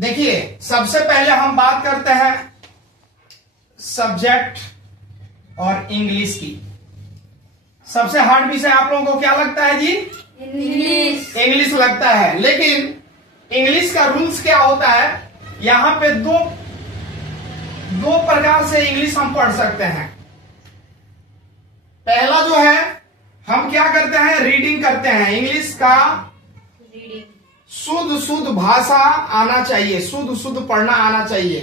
देखिए, सबसे पहले हम बात करते हैं सब्जेक्ट और इंग्लिश की। सबसे हार्ड विषय आप लोगों को क्या लगता है जी? इंग्लिश। इंग्लिश लगता है। लेकिन इंग्लिश का रूल्स क्या होता है, यहां पे दो प्रकार से इंग्लिश हम पढ़ सकते हैं। पहला जो है, हम क्या करते हैं, रीडिंग करते हैं। इंग्लिश का शुद्ध भाषा आना चाहिए, शुद्ध पढ़ना आना चाहिए।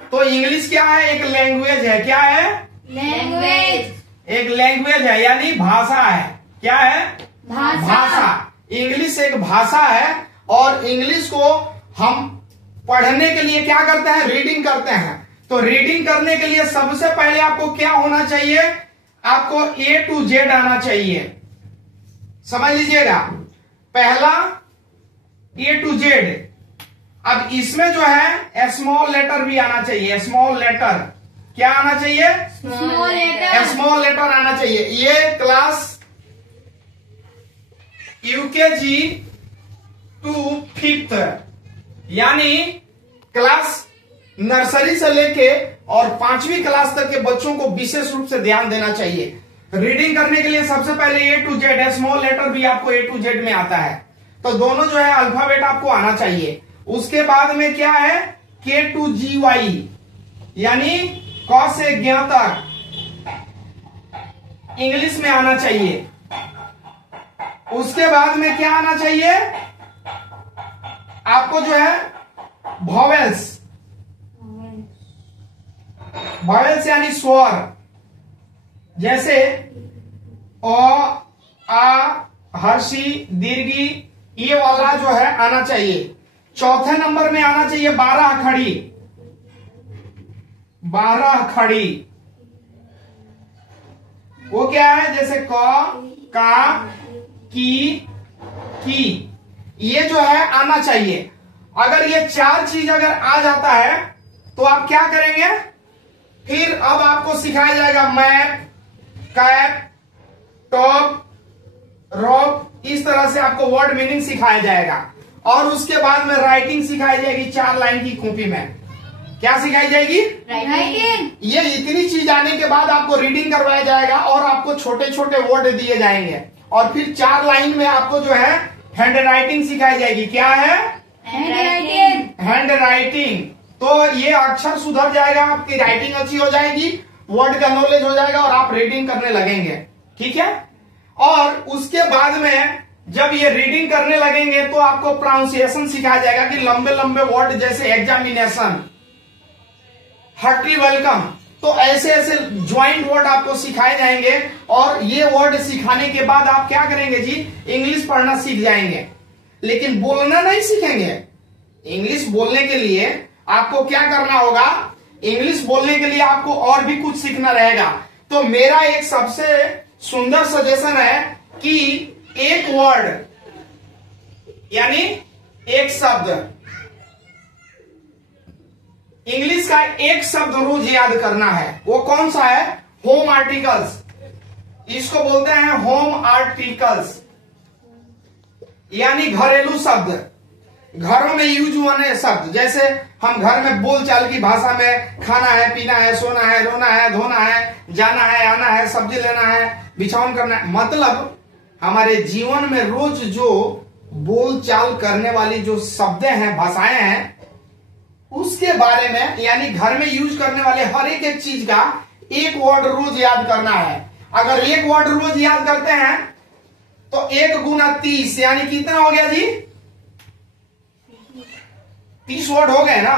तो इंग्लिश क्या है? एक लैंग्वेज है। क्या है? लैंग्वेज। एक लैंग्वेज है, यानी भाषा है। क्या है? भाषा। इंग्लिश एक भाषा है और इंग्लिश को हम पढ़ने के लिए क्या करते हैं? रीडिंग करते हैं। तो रीडिंग करने के लिए सबसे पहले आपको क्या होना चाहिए? आपको A to Z आना चाहिए। समझ लीजिएगा, पहला A to Z। अब इसमें जो है स्मॉल लेटर भी आना चाहिए। स्मॉल लेटर क्या आना चाहिए? Small letter. स्मॉल लेटर आना चाहिए। ये क्लास UKG टू 5th, यानी क्लास नर्सरी से लेके और 5वीं क्लास तक के बच्चों को विशेष रूप से ध्यान देना चाहिए। रीडिंग करने के लिए सबसे पहले A to Z, small letter भी आपको A to Z में आता है। तो दोनों जो है अल्फाबेट आपको आना चाहिए। उसके बाद में क्या है? K to GY, यानी क से ज्ञ तक इंग्लिश में आना चाहिए। उसके बाद में क्या आना चाहिए आपको? जो है वॉवेल्स। वॉवेल्स यानी स्वर, जैसे अ, आ, हर्षी, दीर्घी, ये वाला जो है आना चाहिए। चौथे नंबर में आना चाहिए 12 खड़ी। 12 खड़ी वो क्या है? जैसे क, का, की, ये जो है आना चाहिए। अगर ये 4 चीज अगर आ जाता है तो आप क्या करेंगे? फिर अब आपको सिखाया जाएगा मैप, कैप, टॉप, रॉप, इस तरह से आपको वर्ड मीनिंग सिखाया जाएगा। और उसके बाद में राइटिंग सिखाई जाएगी 4 लाइन की कॉपी में। क्या सिखाई जाएगी? राइटिंग। ये इतनी चीज आने के बाद आपको रीडिंग करवाया जाएगा और आपको छोटे छोटे वर्ड दिए जाएंगे। और फिर 4 लाइन में आपको जो है हैंड राइटिंग सिखाई जाएगी। क्या है? Hand writing. तो ये अक्षर सुधर जाएगा, आपकी राइटिंग अच्छी हो जाएगी, वर्ड का नॉलेज हो जाएगा और आप रीडिंग करने लगेंगे। ठीक है। और उसके बाद में जब ये रीडिंग करने लगेंगे तो आपको प्रोनाउंसिएशन सिखाया जाएगा कि लंबे लंबे वर्ड जैसे एग्जामिनेशन, हार्टी वेलकम, तो ऐसे ऐसे ज्वाइंट वर्ड आपको सिखाए जाएंगे। और ये वर्ड सिखाने के बाद आप क्या करेंगे जी? इंग्लिश पढ़ना सीख जाएंगे। लेकिन बोलना नहीं सीखेंगे। इंग्लिश बोलने के लिए आपको क्या करना होगा? इंग्लिश बोलने के लिए आपको और भी कुछ सीखना रहेगा। तो मेरा एक सबसे सुंदर सजेशन है कि एक वर्ड, यानी एक शब्द, इंग्लिश का एक शब्द रोज याद करना है। वो कौन सा है? Home articles. इसको बोलते हैं होम आर्टिकल्स, यानी घरेलू शब्द, घरों में यूज होने शब्द। जैसे हम घर में बोलचाल की भाषा में खाना है, पीना है, सोना है, रोना है, धोना है, जाना है, आना है, सब्जी लेना है, बिछावन करना है, मतलब हमारे जीवन में रोज जो बोलचाल करने वाली जो शब्द हैं, भाषाएं हैं, उसके बारे में, यानी घर में यूज करने वाले हर एक चीज का एक वर्ड रोज याद करना है। अगर एक वर्ड रोज याद करते हैं तो 1 गुना 30, यानी कितना हो गया जी? 30 वर्ड हो गए ना।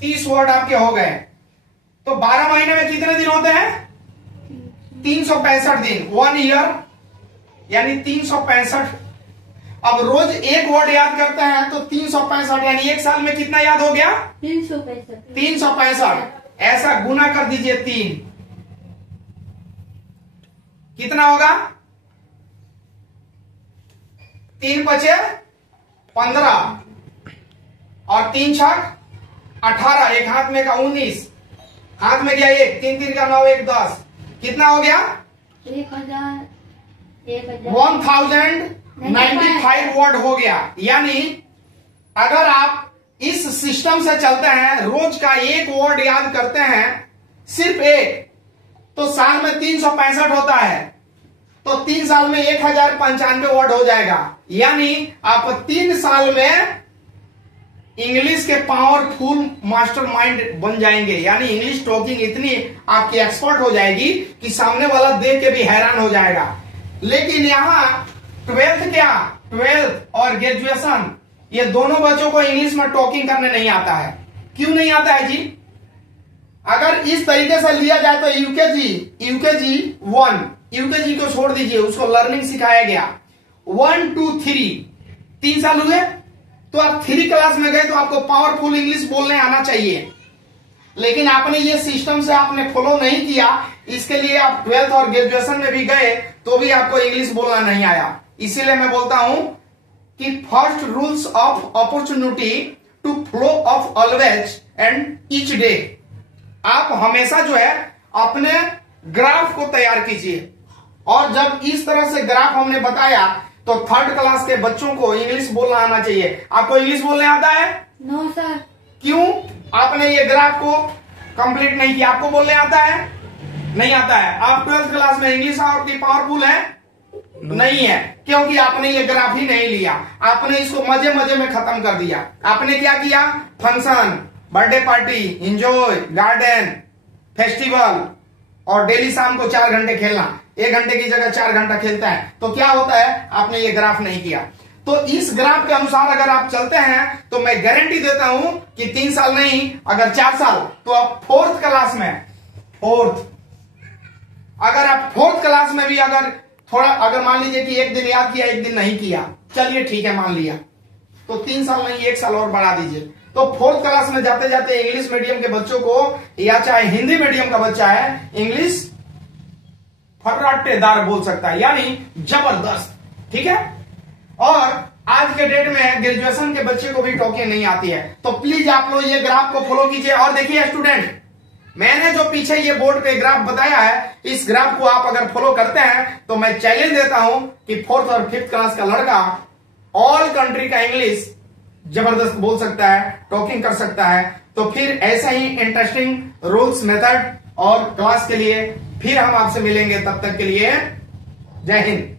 30 वर्ड आपके हो गए। तो 12 महीने में कितने दिन होते हैं? 365 दिन, 1 ईयर, यानी 365। अब रोज एक वर्ड याद करते हैं तो 365, यानी एक साल में कितना याद हो गया? 365। ऐसा गुना कर दीजिए 3, कितना होगा? 3 बचे 15 और 3 छक 18, एक हाथ में का 19, हाथ में गया 1, 3 3 का 9, 1 10, कितना हो गया? 1095 वर्ड हो गया। यानी अगर आप इस सिस्टम से चलते हैं, रोज का एक वर्ड याद करते हैं, सिर्फ एक, तो साल में 365 होता है, तो 3 साल में 1095 वर्ड हो जाएगा। यानी आप 3 साल में इंग्लिश के पावरफुल मास्टरमाइंड बन जाएंगे। यानी इंग्लिश टॉकिंग इतनी आपकी एक्सपर्ट हो जाएगी कि सामने वाला देख के भी हैरान हो जाएगा। लेकिन यहां 12th और ग्रेजुएशन, ये दोनों बच्चों को इंग्लिश में टॉकिंग करने नहीं आता है। क्यों नहीं आता है जी? अगर इस तरीके से लिया जाए तो यूकेजी 1, यूकेजी को छोड़ दीजिए, उसको लर्निंग सिखाया गया 1 2 3, 3 साल हुए, तो आप 3 क्लास में गए तो आपको पावरफुल इंग्लिश बोलने आना चाहिए। लेकिन आपने ये सिस्टम से आपने फॉलो नहीं किया, इसके लिए आप 12th और ग्रेजुएशन में भी गए तो भी आपको इंग्लिश बोलना नहीं आया। इसीलिए मैं बोलता हूं कि first rules of opportunity to flow of always and each day. आप हमेशा जो है अपने ग्राफ को तैयार कीजिए, और जब इस तरह से ग्राफ हमने बताया तो 3rd क्लास के बच्चों को इंग्लिश बोलना आना चाहिए। आपको इंग्लिश बोलने आता है? No sir. क्यों? आपने ये ग्राफ को कंप्लीट नहीं किया। आपको बोलने आता है? नहीं आता है। आप 12th क्लास में इंग्लिश आपकी पावरफुल है? नहीं है, क्योंकि आपने ये ग्राफ ही नहीं लिया। आपने इसको मजे मजे में खत्म कर दिया। आपने क्या किया? Function, birthday party, enjoy, garden, festival, और डेली शाम को 4 घंटे खेलना। 1 घंटे की जगह 4 घंटा खेलता है, तो क्या होता है? आपने ये ग्राफ नहीं किया। तो इस ग्राफ के अनुसार अगर आप चलते हैं तो मैं गारंटी देता हूं कि 3 साल नहीं, अगर 4 साल, तो आप 4th क्लास में, अगर आप 4th क्लास में भी अगर मान लीजिए कि 1 दिन याद किया, 1 दिन नहीं किया, चलिए ठीक है मान लिया, तो 3 साल नहीं 1 साल और बढ़ा दीजिए। तो 4th क्लास में जाते जाते इंग्लिश मीडियम के बच्चों को, या चाहे हिंदी मीडियम का बच्चा है, इंग्लिश फर्राटेदार बोल सकता है, यानी जबरदस्त। ठीक है? और आज के डेट में ग्रेजुएशन के बच्चे को भी टॉकिंग नहीं आती है। तो प्लीज आप लोग ये ग्राफ को फॉलो कीजिए। और देखिए स्टूडेंट, मैंने जो पीछे ये बोर्ड पे ग्राफ बताया है, इस ग्राफ को आप अगर फॉलो करते हैं तो मैं चैलेंज देता हूं कि 4th और 5th क्लास का लड़का ऑल कंट्री का इंग्लिश जबरदस्त बोल सकता है, टॉकिंग कर सकता है। तो फिर ऐसा ही इंटरेस्टिंग रूल्स, मेथड और क्लास के लिए फिर हम आपसे मिलेंगे। तब तक के लिए जय हिंद।